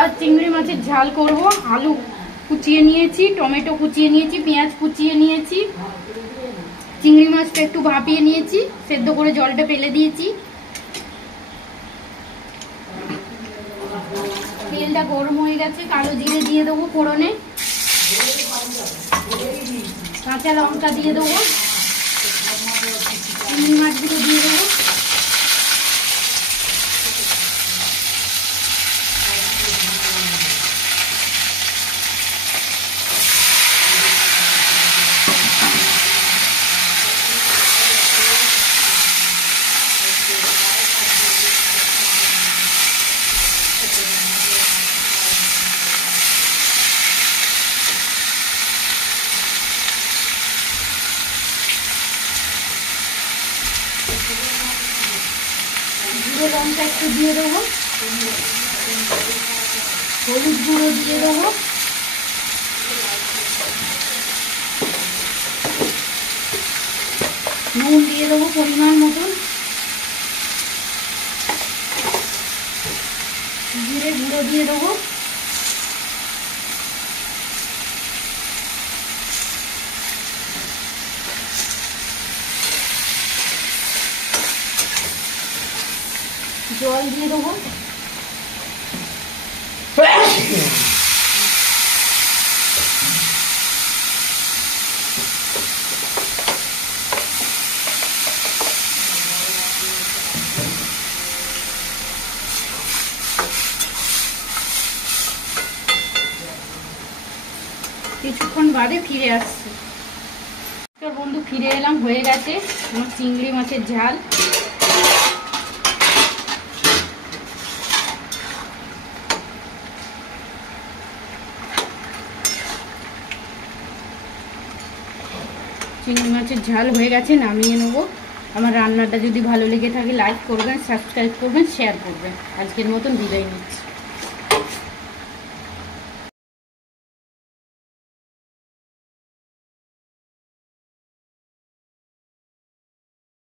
আর চিংড়ি মাছের ঝাল করব। আলু কুচিয়ে নিয়েছি, টমেটো কুচিয়ে নিয়েছি, পেঁয়াজ কুচিয়ে নিয়েছি, চিংড়ি মাছটা একটু ভাপিয়ে নিয়েছি, সেদ্ধ করে জলটা ফেলে দিয়েছি। তেলটা গরম হয়ে গেছে, কালো জিরে দিয়ে দেবো ফোড়নে, কাঁচা লঙ্কা দিয়ে দেবো, চিংড়ি মাছগুলো দিয়ে দেবো, জিরে লঙ্কা একটু দিয়ে দেবো, হলুদ গুঁড়ো দিয়ে দেবো, নুন দিয়ে দেবো পরিমাণ মতন, জিরে গুঁড়ো দিয়ে দেবো, জল দিয়ে দেবো, কিছুক্ষণ বাদে ফিরে আসছে। বন্ধু ফিরে এলাম, হয়ে গেছে আমার চিংড়ি মাছের ঝাল। চিংড়ি মাছের ঝাল হয়ে গেছে, নামিয়ে নেবো। আমার রান্নাটা যদি ভালো লেগে থাকে লাইক করবেন, সাবস্ক্রাইব করবেন, শেয়ার করবেন। আজকের মতন বিদায় নিচ্ছি।